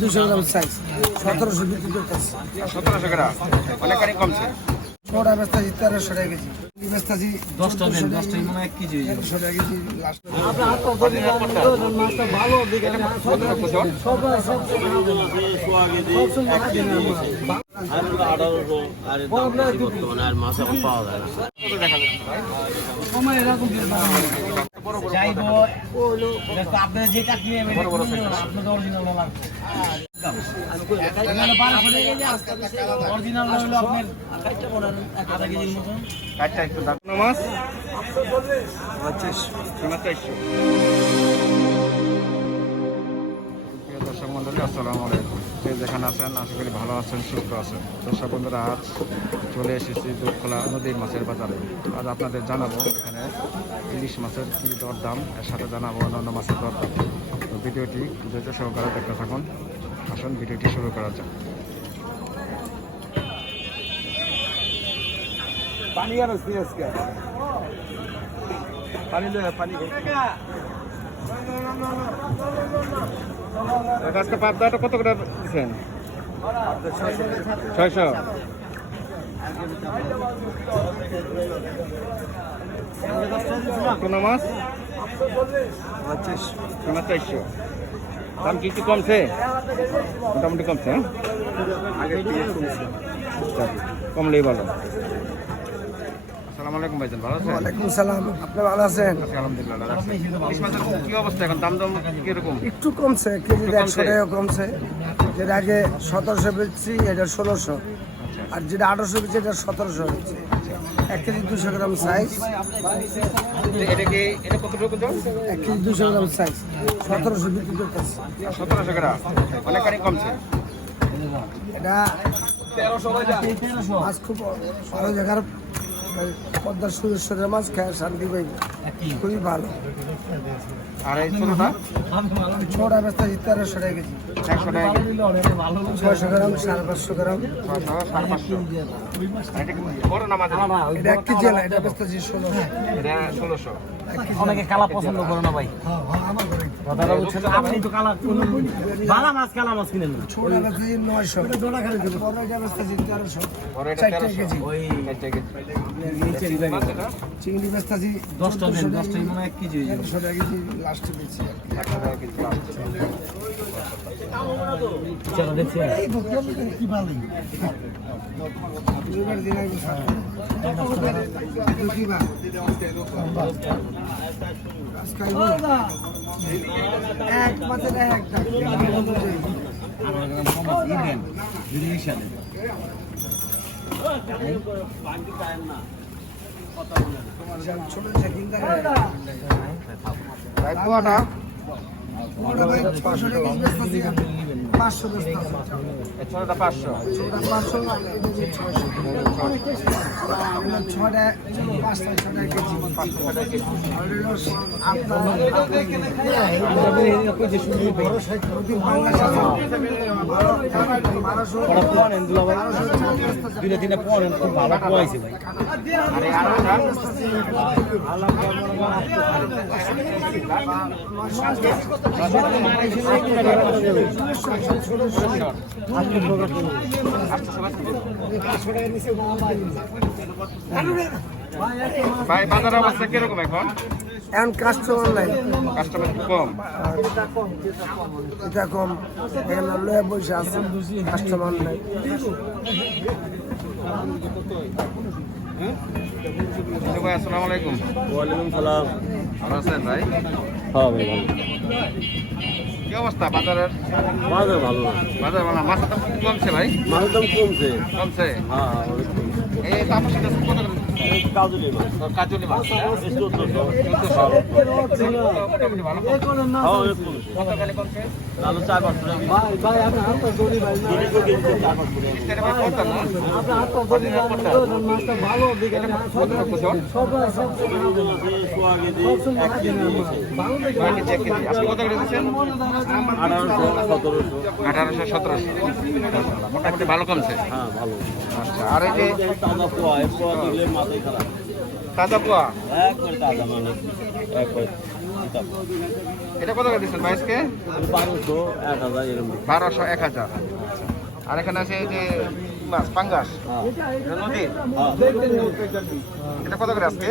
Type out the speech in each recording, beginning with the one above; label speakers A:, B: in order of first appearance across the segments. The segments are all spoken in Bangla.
A: দুশো গ্রাম সাইজ সতেরোশো বিক্রি করতেছি।
B: সতেরোশো গ্রাম। অনেকখানি কমছে।
A: ছোটা বেচতেছি তেরোশো টাকা কেজি। দশটা দেন দশটাই মানে এক কেজি টাকা কেজি লাস্ট আঠারোশো।
C: আর মাছ এখন পাওয়া যায়।
A: না।
D: আপনার যে অরিজিনাল লাগবে। অরিজিনাল
B: আচ্ছা দর্শক মন্ডলী আসসালামু আলাইকুম। যে যেখানে আছেন, আশা করি ভালো আছেন, সুস্থ আছেন। দর্শক বন্ধুরা, আজ চলে এসেছি দুধখোলা নদীর মাছের বাজারে। আজ আপনাদের জানাব এখানে ইলিশ মাছের কী দর দাম এর সাথে জানাব অন্যান্য মাছের দর দাম তো ভিডিওটি ধৈর্য সহকারে দেখতে থাকুন। আসুন, ভিডিওটি শুরু করা যাক।
A: পানি আর পানি পানি
B: আজকে পাবদাটা কত করে দিচ্ছেন? ছয়শো। মাছ? চারশো। দাম কি কি কমছে? মোটামুটি কমছে হ্যাঁ? যাক, কমলেই ভালো। আসসালামু আলাইকুম ভাইজান ভালো আছেন?
A: ওয়ালাইকুম সালাম আপনি ভালো আছেন? আলহামদুলিল্লাহ
B: আল্লাহ রাখছে। ইলিশ মাছের কি অবস্থা এখন দাম দাম কীরকম?
A: একটু কমছে কেজি একটু একশো কমছে? টাকা কমছে। যেটা আগে সতেরোশো বেচছি এটা ষোলোশো। আচ্ছা। আর যেটা আঠারোশো বেচছি এটা সতেরোশো বেচছি। এক কেজি দুশো গ্রাম সাইজ
B: এটা কি এটা কতটুকু দাম?
A: এক কেজি দুশো গ্রাম সাইজ সতেরোশো বিক্রি করতেছি।
B: সতেরোশো গ্রাম। অনেকখানি কমছে।
A: এটা মাছ খুব ভালো জায়গার পদ্মার সুরেশ্বরের মাছ খায় শান্তি ভাই খুবই ভালো। আর এই ছোটোটা ছোটা বেচতে তেরোশো টাকা কেজি। একশো টাকা ছয়শো গ্রাম সাড়ে পাঁচশো গ্রাম। এটা এক কেজি
B: এটা ষোলোশো।
D: অনেকে কালা পছন্দ করে না ভাই। বুঝছেন তো? আপনি কালা মাছ কালা মাছ কিনেন না।
A: নয়শো। তেরোশো। কেজি। কেজি। চিংড়ি
B: দশটা দেন দশটাই মানে এক কেজি হয়ে যাবে।
A: একশো টাকা লাস্টে এক মাসে এক ছোট চেকিং
B: ছোটটা পাঁচশো।
D: দুইটা তিনটা পড়েন খুব ভালো পোয়াইছে ভাই
A: আর
B: ভাই বাজার অবস্থা কীরকম এখন?
A: এখন কাস্টমার নাই।
B: কাস্টমার কম।
A: এটা কম। এখানে লয়ে বসে আছে। কাস্টমার নাই।
B: ভাই আসসালামু আলাইকুম।
E: ওয়ালাইকুম সালাম। ভালো আছেন ভাই? হ্যাঁ ভাই ভালো।
B: কি অবস্থা বাজারের? বাজার ভালো। বাজার ভালো। মাছের দাম কমছে ভাই?
E: মাছের দাম কমছে। কমছে? হ্যাঁ
B: এই তাপস কত কাজুলি মাছ কাজুলি মাছ? আঠারোশো সতেরোশো। মোটামুটি ভালো কমছে। হ্যাঁ ভালো। আচ্ছা আর এই যে তাজা পোয়া?
E: একবারে তাজা মানে একবার
B: এটা কত করে দিচ্ছেন বাইশকে?
E: বারোশো এক হাজার
B: বারোশো এক হাজার। আর এখানে আছে যে মাছ পাঙ্গাস? এটা নদীর? এটা কত করে আজকে?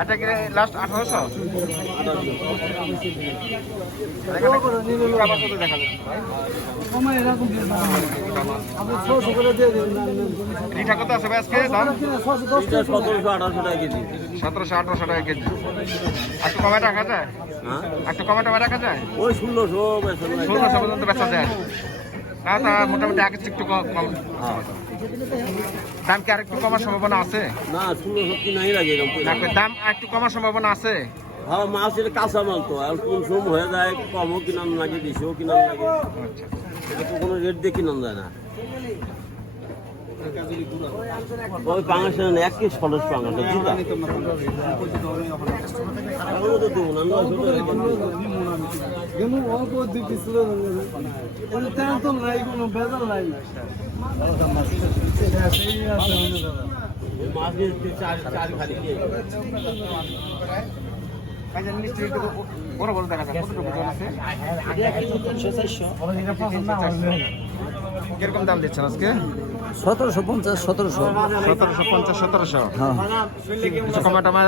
B: আচ্ছা কি লাস্ট আঠারোশো? দেখা যাচ্ছে ভাই রিঠা কত আছে ভাই আজকে দাম?
E: এটা সতেরোশো আঠারোশো টাকা কেজি।
B: সতেরোশো আঠারোশো টাকা কেজি একটু কমে রাখা যায়? হ্যাঁ? একটু কমে টমে রাখা যায়?
E: ওই ষোলোশো
B: ষোলোশো পর্যন্ত বেচা যায়। না তা মোটামুটি আগে একটু কম কম। দাম কি আর একটু কমার সম্ভাবনা আছে?
E: না ষোলোশো কিনাই লাগে এরকম
B: না দাম আর একটু কমার সম্ভাবনা আছে?
E: হ্যাঁ মাছ এটা কাঁচা মাল তো আর কোন সময় হয়ে যায় কমও কিনান লাগে বেশিও কিনান লাগে। আচ্ছা। এটা তো কোনো রেট দিয়ে কিনান যায় না। ওই পাঙাশ এক কেজি সলস পাঙাশ দুটা
A: আমরা অল্প দেবো না নয়শো টাকা
E: কেজি। এই মাছ দিয়ে চার চার খালি দিয়ে
B: এই যে মিষ্টি একটু বড় বড় দেখা যায় আছে কীরকম দাম দিচ্ছেন আজকে?
E: সতেরোশো পঞ্চাশ সতেরোশো।
B: সতেরোশো পঞ্চাশ সতেরোশো। কিছু কমা টমা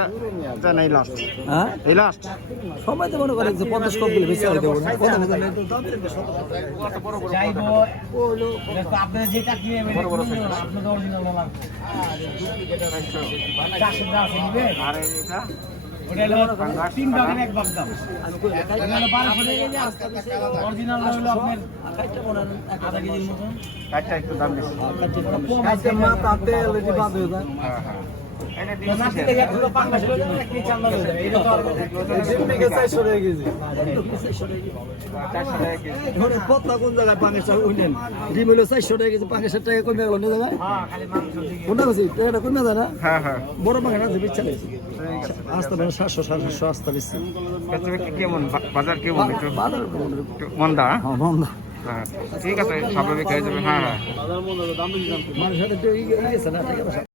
B: এই লাস্ট হ্যাঁ? এই লাস্ট
E: সবাই তো মনে করে যে পঞ্চাশ দিলে বেশি।
D: আপনার অরিজিনাল আর এটা? তিন ভাগের এক ভাগ দাম। এটা হলো বারোশো টাকা অরিজিনাল হলো আপনার আধা কেজির
B: মতন। কাঠটা একটু দাম বেশি।
A: আজকে মাথা তেল এটি বাদ হয়ে। যায় হলো কোন জায়গায় উঠলেন ডিম চারশো টাকা কেজি টাকা কমে গেল না জায়গায় কোনটা হ্যাঁ হ্যাঁ। বড় পাখি না আস্তে পারে সাতশো সাড়ে সাতশো আস্তে বেশি।
B: কেমন? বাজার কেমন? একটু একটু মন্দা?
A: হ্যাঁ হ্যাঁ
B: ঠিক আছে স্বাভাবিক হয়ে যাবে হ্যাঁ হ্যাঁ। মানুষের